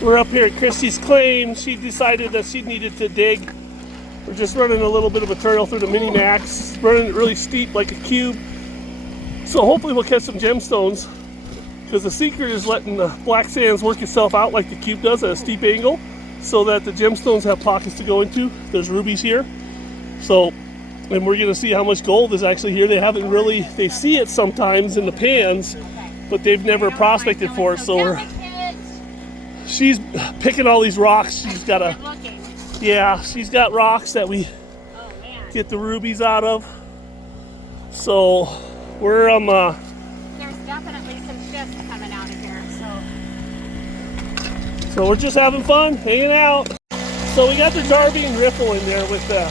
We're up here at Khristy's claim. She decided that she needed to dig. We're just running a little bit of a trail through the Mini Max, running it really steep like a cube. So hopefully we'll catch some gemstones, because the secret is letting the black sands work itself out like the cube does at a steep angle, so that the gemstones have pockets to go into. There's rubies here. So, and we're gonna see how much gold is actually here. They haven't really, they see it sometimes in the pans, but they've never prospected for it. So she's picking all these rocks. She's got a, yeah, she's got rocks that we get the rubies out of. So we're there's definitely some shifts coming out of here, so we're just having fun, hanging out. So we got the Darby and Riffle in there with the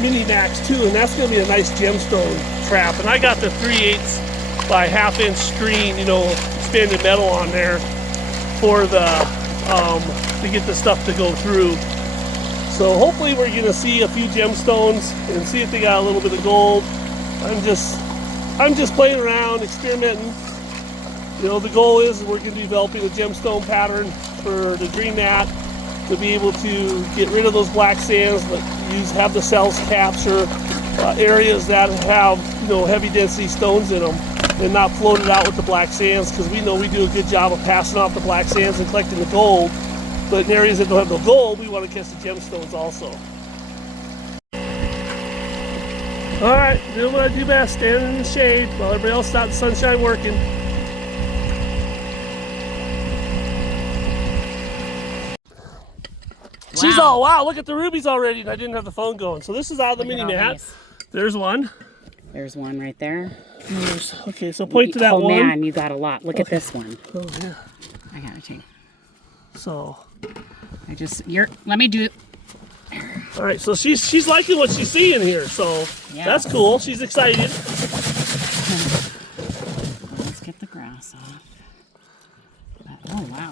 Mini Max too, and that's gonna be a nice gemstone trap. And I got the 3/8 by 1/2 inch screen, you know, expanded metal on there for the to get the stuff to go through. So hopefully we're gonna see a few gemstones and see if they got a little bit of gold. I'm just playing around, experimenting. You know, the goal is we're gonna be developing a gemstone pattern for the green mat to be able to get rid of those black sands, but have the cells capture areas that have, you know, heavy density stones in them, and not float it out with the black sands, because we know we do a good job of passing off the black sands and collecting the gold. But in areas that don't have no gold, we want to catch the gemstones also. All right, doing what I do best, standing in the shade while everybody else is out in the sunshine working. Wow. She's all, wow, look at the rubies already, and I didn't have the phone going. So this is out of the Mini Mat. There's one. There's one right there. Okay, so point to that one. Oh man, you got a lot. Look at this one. Oh yeah. I gotta take. So. Let me do. All right, so she's liking what she's seeing here, so yeah. That's cool. She's excited. Let's get the grass off. Oh wow.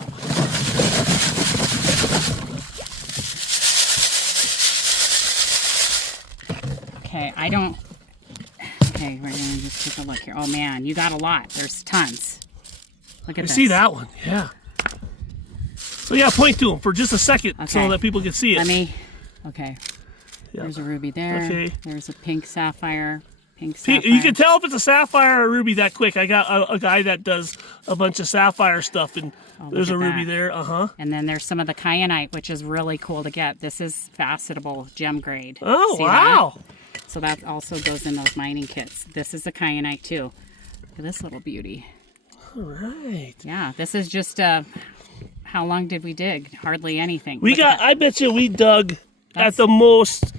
Okay, okay, we're gonna just take a look here. Oh man, you got a lot. There's tons. Look at this. I see that one, yeah. So yeah, point to them for just a second, okay, so that people can see it. Okay. Yep. There's a ruby there. Okay. There's a pink sapphire. You can tell if it's a sapphire or a ruby that quick. I got a guy that does a bunch of sapphire stuff, and there's a ruby there. And then there's some of the kyanite, which is really cool to get. This is facetable gem grade. Oh, see wow. That? So that also goes in those mining kits. This is a kyanite too. Look at this little beauty. All right. Yeah, this is just how long did we dig? Hardly anything. I bet you we dug at the most.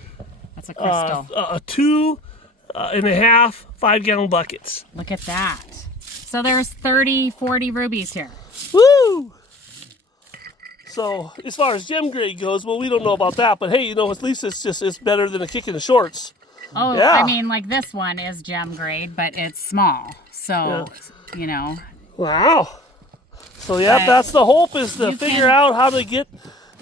That's a crystal. 2.5 5-gallon buckets. Look at that. So there's 30, 40 rubies here. Woo! So as far as gem grade goes, well, we don't know about that, but hey, you know, at least it's better than a kick in the shorts. Oh, yeah. I mean, like this one is gem grade, but it's small. So, yeah. You know. Wow. So yeah, that's the hope, is to figure out how to get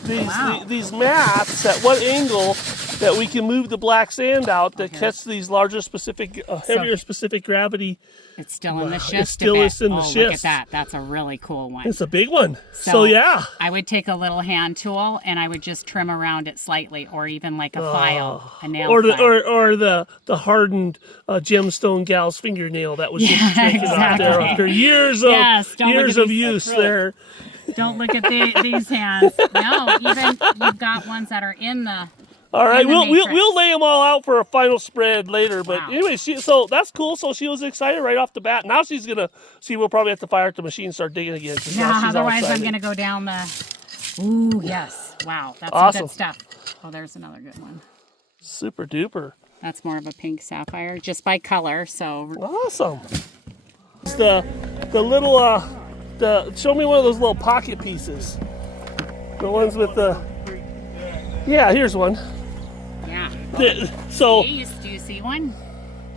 these mats at what angle that we can move the black sand out that catch these larger specific, heavier specific gravity. It's still in the schist. It's still in the schist. Look at that. That's a really cool one. It's a big one. So yeah. I would take a little hand tool and I would just trim around it slightly, or even like a file, a nail file. Or the hardened gemstone gal's fingernail that was just taken out there after years of use there. Don't look at these hands. No, even you've got ones that are in the. All right, we'll lay them all out for a final spread later. But anyway, so that's cool. So she was excited right off the bat. Now she's gonna see. We'll probably have to fire up the machine and start digging again. Yeah, otherwise I'm gonna go down the. Ooh, yes. Wow, that's some good stuff. Oh, there's another good one. Super duper. That's more of a pink sapphire, just by color. So awesome. It's the little show me one of those little pocket pieces. The ones with the. Yeah, here's one. Yeah. So. Do you see one? Do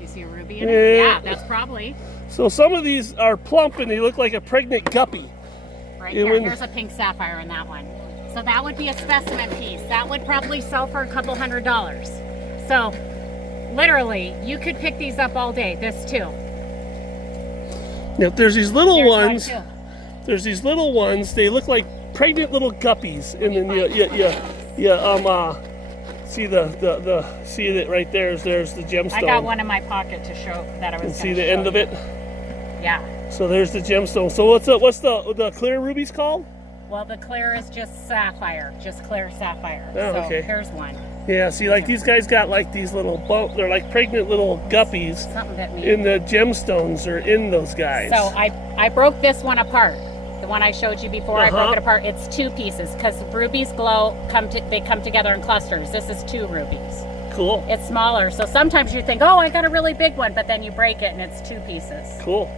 you see a ruby in it? Yeah, that's probably. So some of these are plump and they look like a pregnant guppy. Right here. Here's a pink sapphire in that one. So that would be a specimen piece. That would probably sell for a couple $100. So literally, you could pick these up all day. This too. Now there's these little ones. there's these little ones. They look like pregnant little guppies, and then see see it right there. There's the gemstone. I got one in my pocket to show that I was. And see the end of it. Yeah. So there's the gemstone. So what's the clear rubies called? Well, the clear is just sapphire, just clear sapphire. Oh, so okay. Here's one. Yeah, see, like these guys got like these little they're like pregnant little guppies. Something that me. In the gemstones are in those guys. So I broke this one apart. The one I showed you before, I broke it apart. It's 2 pieces because rubies glow. They come together in clusters. This is 2 rubies. Cool. It's smaller, so sometimes you think, oh, I got a really big one, but then you break it and it's 2 pieces. Cool.